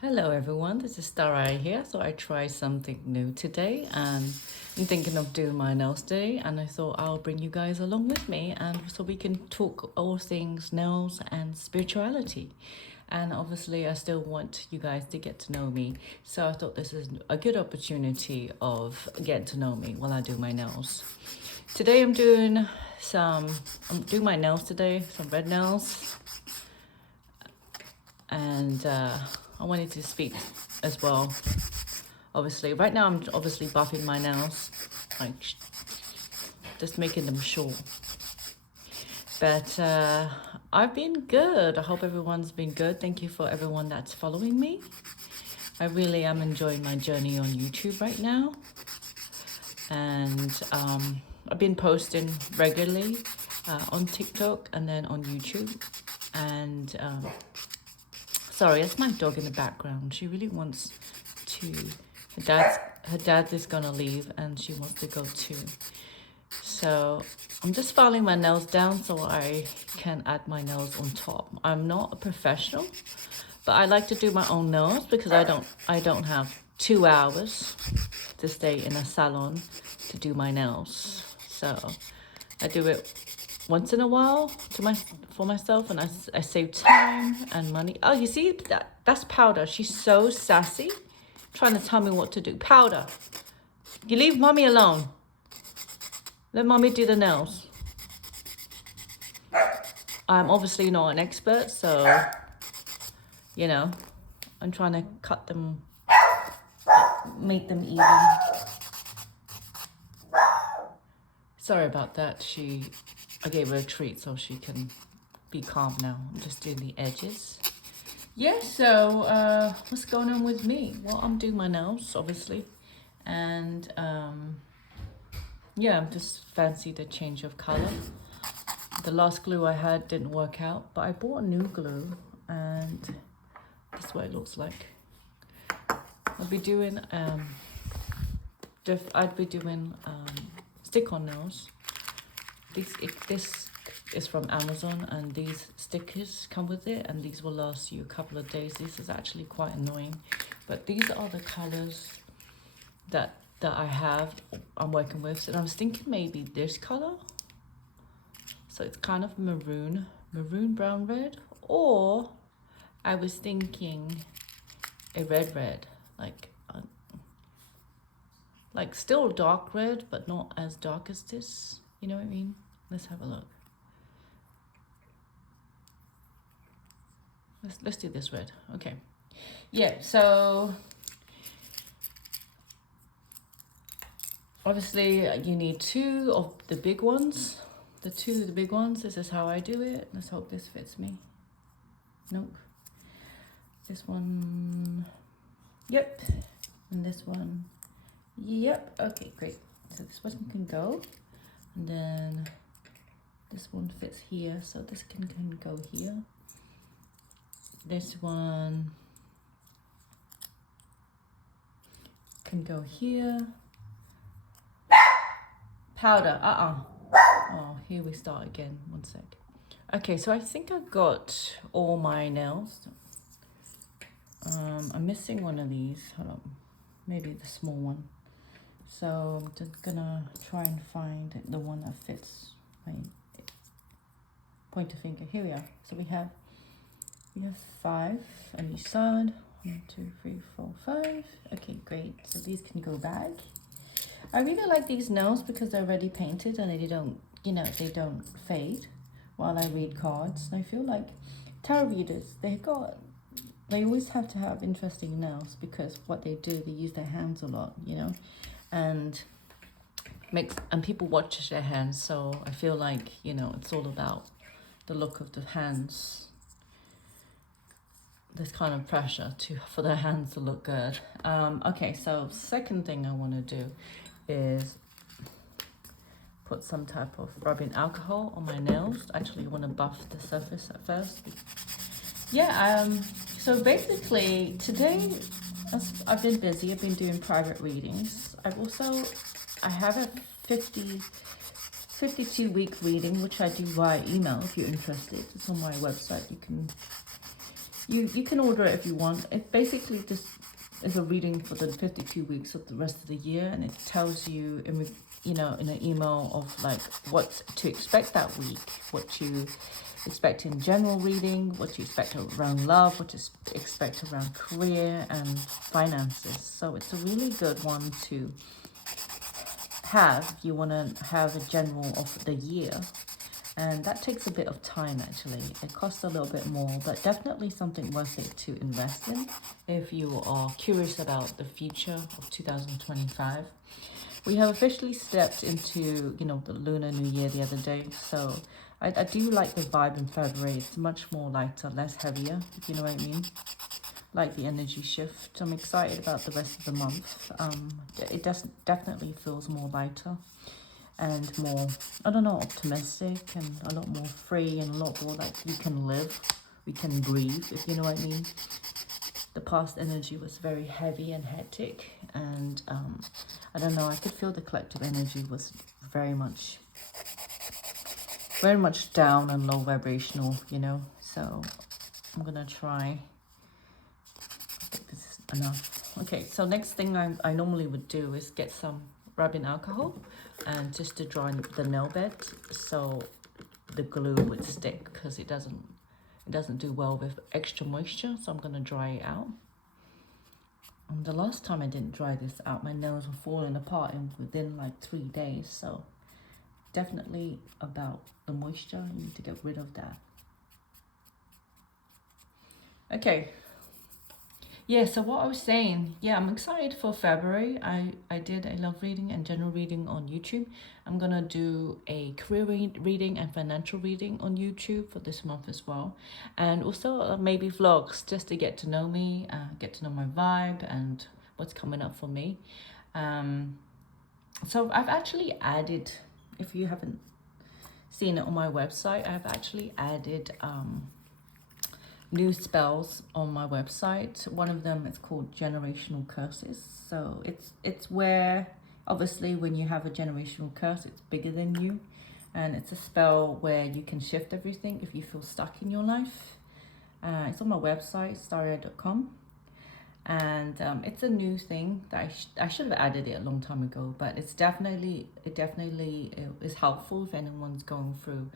Hello everyone, this is Starai here. So I try something new today and I'm thinking of doing my nails today, and I thought I'll bring you guys along with me and so we can talk all things nails and spirituality. And obviously I still want you guys to get to know me. So I thought this is a good opportunity of getting to know me while I do my nails. Today I'm doing my nails today, some red nails. And I wanted to speak as well. Obviously, right now I'm obviously buffing my nails, like just making them short. But I've been good. I hope everyone's been good. Thank you for everyone that's following me. I really am enjoying my journey on YouTube right now. And I've been posting regularly on TikTok and then on YouTube. And sorry, that's my dog in the background. She really wants to. Her dad is gonna leave, and she wants to go too. So I'm just filing my nails down so I can add my nails on top. I'm not a professional, but I like to do my own nails because I don't have 2 hours to stay in a salon to do my nails. So I do it once in a while for myself, and I save time and money. Oh, you see that's Powder. She's so sassy, trying to tell me what to do. Powder, you leave mommy alone. Let mommy do the nails. I'm obviously not an expert, so you know, I'm trying to cut them, make them even. Sorry about that. I gave her a treat so she can be calm now. I'm just doing the edges. Yeah, so what's going on with me? Well, I'm doing my nails, obviously. And yeah, I'm just fancy the change of color. The last glue I had didn't work out, but I bought a new glue and that's what it looks like. I'll be doing stick-on nails. This is from Amazon, and these stickers come with it, and these will last you a couple of days. This is actually quite annoying, but these are the colors that I'm working with. And I was thinking maybe this color, so it's kind of maroon, brown, red, or I was thinking a red, like still dark red, but not as dark as this. You know what I mean? Let's have a look. Let's do this red. Okay. Yeah, so obviously you need 2 of the big ones. The big ones. This is how I do it. Let's hope this fits me. Nope. This one. Yep. And this one. Yep. Okay, great. So this one can go. And then this one fits here, so this can go here. This one can go here. Powder, Oh, here we start again, 1 sec. Okay, so I think I've got all my nails. I'm missing one of these, hold on, maybe the small one. So I'm just gonna try and find the one that fits my pointer finger. Here we are. So we have 5 on each side. 1, 2, 3, 4, 5. Okay, great. So these can go back. I really like these nails because they're already painted and they don't fade while I read cards. And I feel like tarot readers, they always have to have interesting nails because what they do, they use their hands a lot, and people watch their hands. So I feel like, it's all about the look of the hands. There's kind of pressure for their hands to look good. Okay, so second thing I want to do is put some type of rubbing alcohol on my nails. Actually, you want to buff the surface at first. Yeah, so basically today I've been busy. I've been doing private readings. I have a 52-week reading, which I do via email if you're interested. It's on my website. You can You can order it if you want. It basically just is a reading for the 52 weeks of the rest of the year, and it tells you in an email of like what to expect that week, what you expect in general reading, what you expect around love, what you expect around career and finances. So it's a really good one to have if you want to have a general of the year. And that takes a bit of time actually. It costs a little bit more, but definitely something worth it to invest in if you are curious about the future of 2025. We have officially stepped into, the Lunar New Year the other day. So I do like the vibe in February. It's much more lighter, less heavier, if you know what I mean. Like the energy shift. I'm excited about the rest of the month. It definitely feels more lighter and more, I don't know, optimistic and a lot more free and a lot more like we can live, we can breathe, if you know what I mean. The past energy was very heavy and hectic, and I don't know, I could feel the collective energy was very much down and low vibrational, so I'm gonna try. I think this is enough. Okay, so next thing I normally would do is get some rubbing alcohol and just to dry the nail bed so the glue would stick, because it doesn't do well with extra moisture. So I'm going to dry it out. And the last time I didn't dry this out, my nails were falling apart within like 3 days. So definitely about the moisture, you need to get rid of that. Okay. Yeah, so what I was saying, I'm excited for February. I did a love reading and general reading on YouTube. I'm going to do a career reading and financial reading on YouTube for this month as well. And also maybe vlogs just to get to know me, get to know my vibe and what's coming up for me. So I've actually added, if you haven't seen it on my website, I've actually added new spells on my website. One of them is called generational curses. So it's where obviously when you have a generational curse, it's bigger than you, and it's a spell where you can shift everything if you feel stuck in your life. It's on my website, starria.com, and it's a new thing that I should have added it a long time ago, but it definitely is helpful if anyone's going through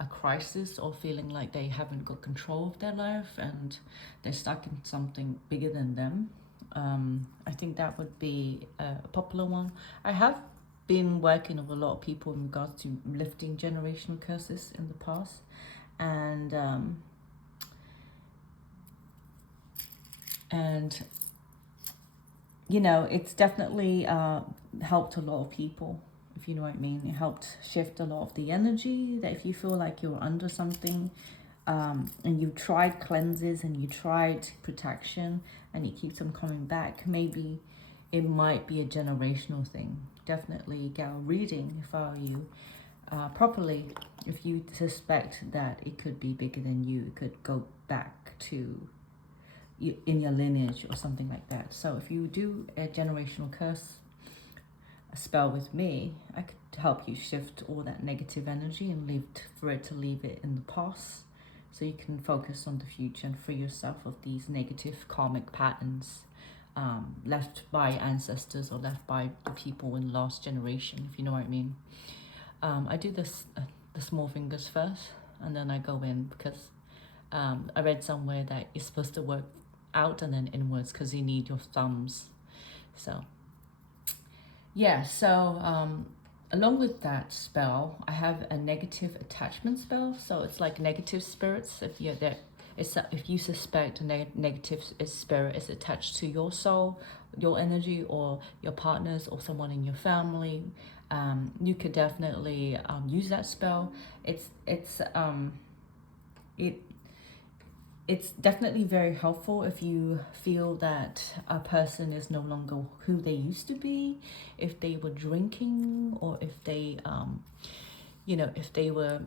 a crisis or feeling like they haven't got control of their life and they're stuck in something bigger than them. I think that would be a popular one. I have been working with a lot of people in regards to lifting generational curses in the past, and it's definitely helped a lot of people, if you know what I mean. It helped shift a lot of the energy, that if you feel like you're under something and you tried cleanses and you tried protection and it keeps on coming back, maybe it might be a generational thing. Definitely get a reading if I were you, properly, if you suspect that it could be bigger than you. It could go back to in your lineage or something like that. So if you do a generational curse spell with me, I could help you shift all that negative energy and leave it in the past, so you can focus on the future and free yourself of these negative karmic patterns left by ancestors or left by the people in the last generation, if you know what I mean. I do this the small fingers first, and then I go in, because I read somewhere that you're supposed to work out and then inwards, because you need your thumbs. So along with that spell, I have a negative attachment spell. So it's like negative spirits. If you suspect a negative spirit is attached to your soul, your energy, or your partners, or someone in your family, you could definitely use that spell. It's definitely very helpful if you feel that a person is no longer who they used to be, if they were drinking, or if they, if they were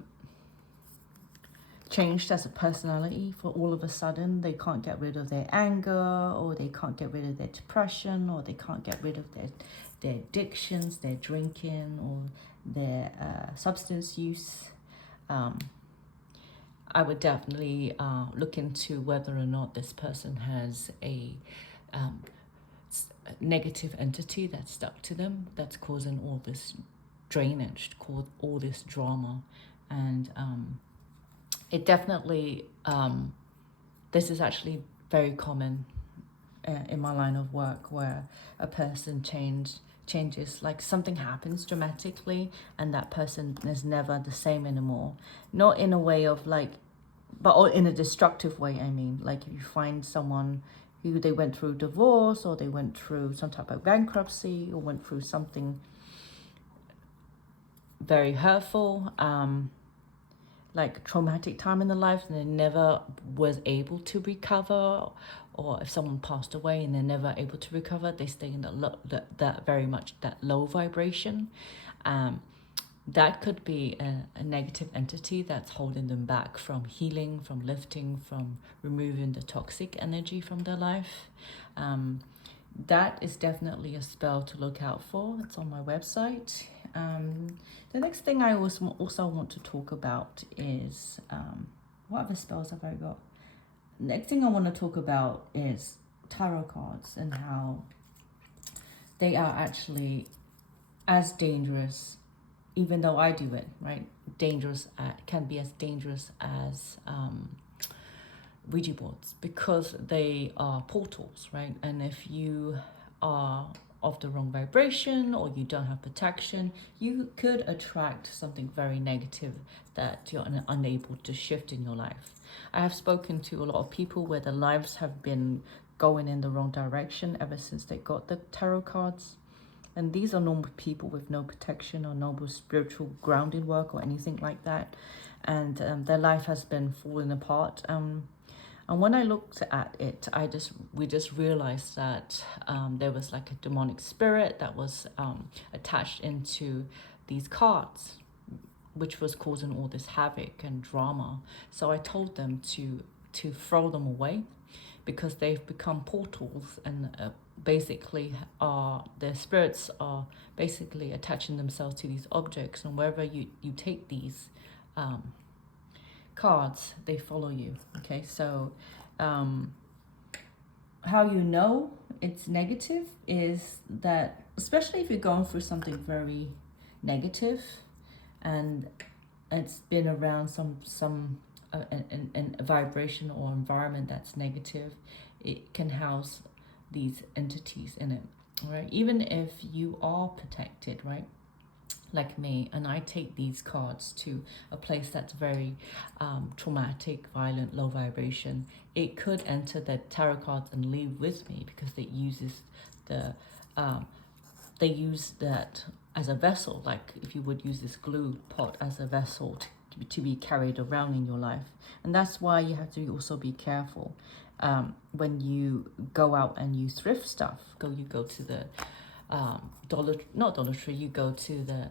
changed as a personality for all of a sudden. They can't get rid of their anger, or they can't get rid of their depression, or they can't get rid of their addictions, their drinking, or their substance use. I would definitely look into whether or not this person has a um, negative entity that's stuck to them, that's causing all this drainage, caused all this drama. And it definitely, this is actually very common in my line of work, where a person changes, like something happens dramatically and that person is never the same anymore. Not in a way of like, but in a destructive way. I mean, like if you find someone who they went through divorce, or they went through some type of bankruptcy, or went through something very hurtful, like traumatic time in their life, and they never was able to recover, or if someone passed away and they're never able to recover, they stay in that very much that low vibration. That could be a negative entity that's holding them back from healing, from lifting, from removing the toxic energy from their life. That is definitely a spell to look out for. It's on my website. The next thing I also want to talk about is, what other spells have I got? Next thing I want to talk about is tarot cards, and how they are actually as dangerous, even though I do it, right? Dangerous, can be as dangerous as Ouija boards, because they are portals, right? And if you are of the wrong vibration, or you don't have protection, you could attract something very negative that you're unable to shift in your life. I have spoken to a lot of people where their lives have been going in the wrong direction ever since they got the tarot cards. And these are normal people with no protection or no spiritual grounding work or anything like that. And their life has been falling apart. And when I looked at it, we just realized that there was like a demonic spirit that was attached into these cards, which was causing all this havoc and drama. So I told them to throw them away, because they've become portals, and basically their spirits are basically attaching themselves to these objects, and wherever you take these cards, they follow you. Okay, so how you know it's negative is that, especially if you're going through something very negative, and it's been around some a vibration or environment that's negative, it can house these entities in it, right? Even if you are protected, right? Like me, and I take these cards to a place that's very traumatic, violent, low vibration, it could enter the tarot cards and leave with me, because it uses they use that as a vessel, like if you would use this glue pot as a vessel to be carried around in your life. And that's why you have to also be careful when you go out and you thrift stuff. You go to the not Dollar Tree, you go to the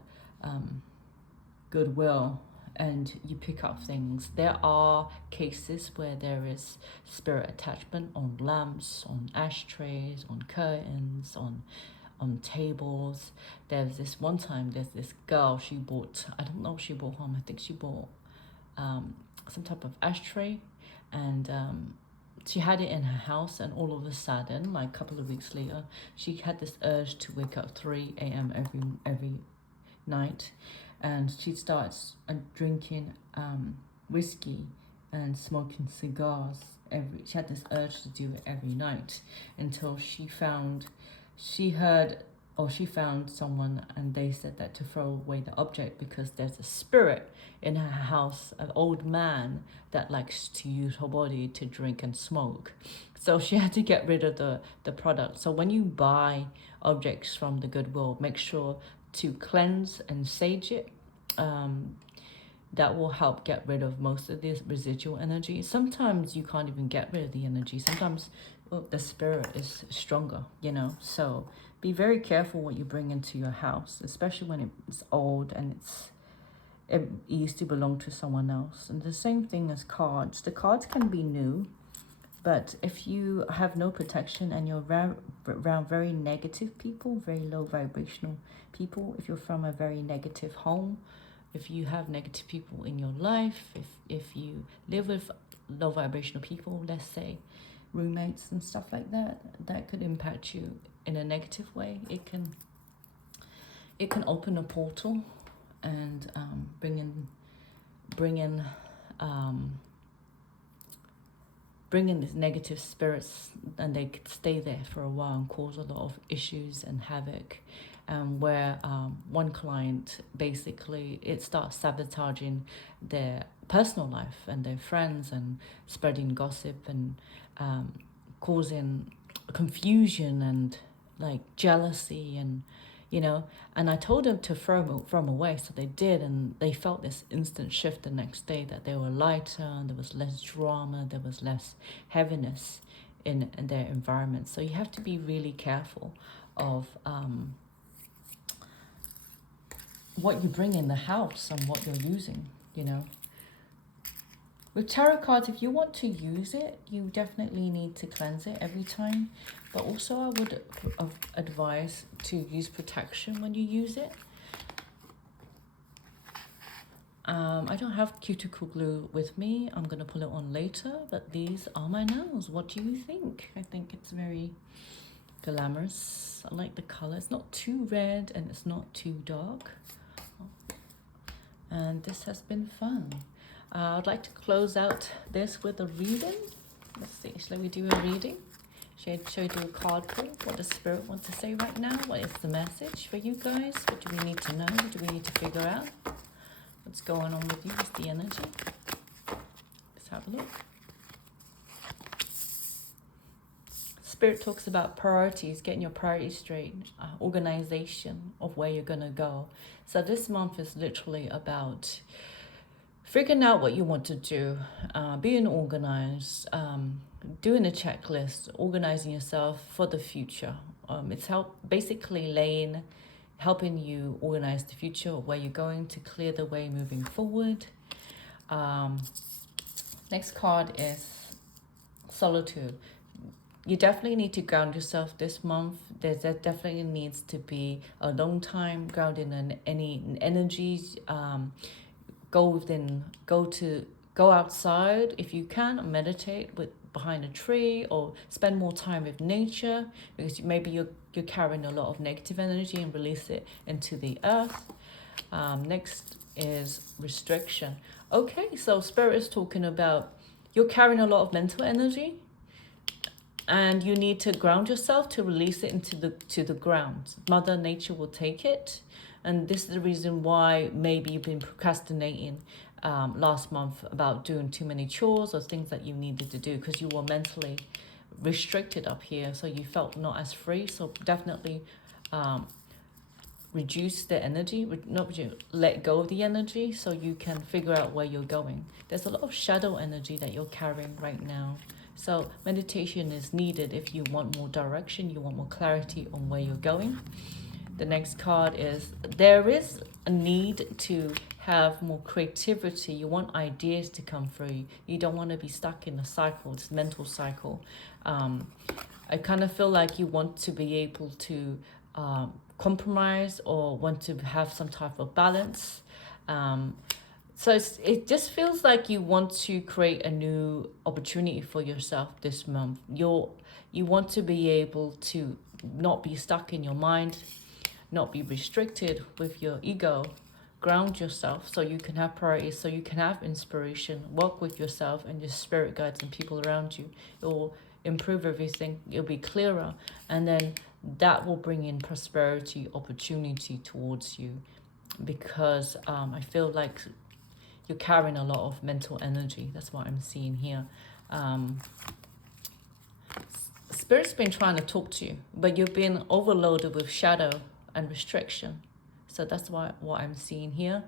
Goodwill, and you pick up things. There are cases where there is spirit attachment on lamps, on ashtrays, on curtains, on tables. There's this one time, there's this girl, she bought, I don't know if she bought home, I think she bought some type of ashtray, and she had it in her house, and all of a sudden, like a couple of weeks later, she had this urge to wake up 3 a.m. every night, and she starts drinking whiskey and smoking cigars. She had this urge to do it every night, until she found someone, and they said that to throw away the object, because there's a spirit in her house, an old man that likes to use her body to drink and smoke. So she had to get rid of the product. So when you buy objects from the Goodwill, make sure to cleanse and sage it. That will help get rid of most of this residual energy. Sometimes you can't even get rid of the energy. Sometimes the spirit is stronger, so be very careful what you bring into your house, especially when it's old and it used to belong to someone else. And the same thing as cards. The cards can be new, but if you have no protection and you're around very negative people, very low vibrational people, if you're from a very negative home, If you have negative people in your life, if you live with low vibrational people, let's say roommates and stuff like that, that could impact you in a negative way. It can open a portal and bring in these negative spirits, and they could stay there for a while and cause a lot of issues and havoc. Where one client, basically, it starts sabotaging their personal life and their friends and spreading gossip and causing confusion and like jealousy and, you know. And I told them to throw them away, so they did, and they felt this instant shift the next day, that they were lighter and there was less drama, there was less heaviness in their environment. So you have to be really careful of what you bring in the house and what you're using, you know. With tarot cards, if you want to use it, you definitely need to cleanse it every time. But also I would advise to use protection when you use it. I don't have cuticle glue with me. I'm going to pull it on later, but these are my nails. What do you think? I think it's very glamorous. I like the color. It's not too red and it's not too dark. And this has been fun. I'd like to close out this with a reading. Let's see, shall we do a reading? Shall I do a card pull? What does Spirit want to say right now? What is the message for you guys? What do we need to know? What do we need to figure out? What's going on with you? What's the energy? Let's have a look. Spirit talks about priorities, getting your priorities straight, organization of where you're going to go. So this month is literally about figuring out what you want to do, being organized, doing a checklist, organizing yourself for the future. It's basically helping you organize the future of where you're going to clear the way moving forward. Next card is solitude. You definitely need to ground yourself this month. There definitely needs to be a long time grounding in any energies. Go outside if you can, meditate behind a tree, or spend more time with nature, because maybe you're carrying a lot of negative energy, and release it into the earth. Next is restriction. Okay, so Spirit is talking about you're carrying a lot of mental energy, and you need to ground yourself to release it to the ground. Mother Nature will take it. And this is the reason why maybe you've been procrastinating last month about doing too many chores or things that you needed to do, because you were mentally restricted up here. So you felt not as free. So definitely reduce the energy, let go of the energy, so you can figure out where you're going. There's a lot of shadow energy that you're carrying right now. So meditation is needed if you want more direction, you want more clarity on where you're going. The next card is there is a need to have more creativity. You want ideas to come through. You don't want to be stuck in a cycle, this mental cycle. I kind of feel like you want to be able to compromise, or want to have some type of balance. So it just feels like you want to create a new opportunity for yourself this month. You want to be able to not be stuck in your mind, not be restricted with your ego. Ground yourself so you can have priorities, so you can have inspiration. Work with yourself and your spirit guides and people around you. It will improve everything. It'll be clearer, and then that will bring in prosperity, opportunity towards you, because I feel like you're carrying a lot of mental energy. That's what I'm seeing here. Spirit's been trying to talk to you, but you've been overloaded with shadow and restriction. So that's what I'm seeing here.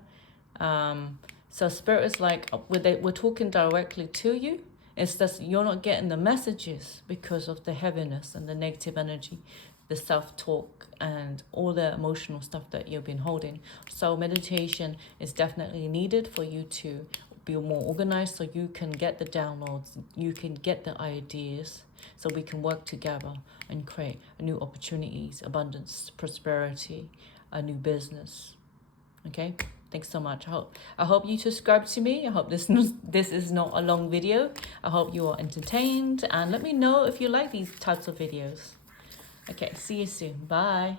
So Spirit is like, we're talking directly to you. It's just you're not getting the messages because of the heaviness and the negative energy, the self-talk and all the emotional stuff that you've been holding. So meditation is definitely needed for you to be more organized, so you can get the downloads, you can get the ideas, so we can work together and create new opportunities, abundance, prosperity, a new business, Okay, thanks so much. I hope you subscribe to me. I hope this is not a long video. I hope you are entertained, and let me know if you like these types of videos. Okay, see you soon. Bye.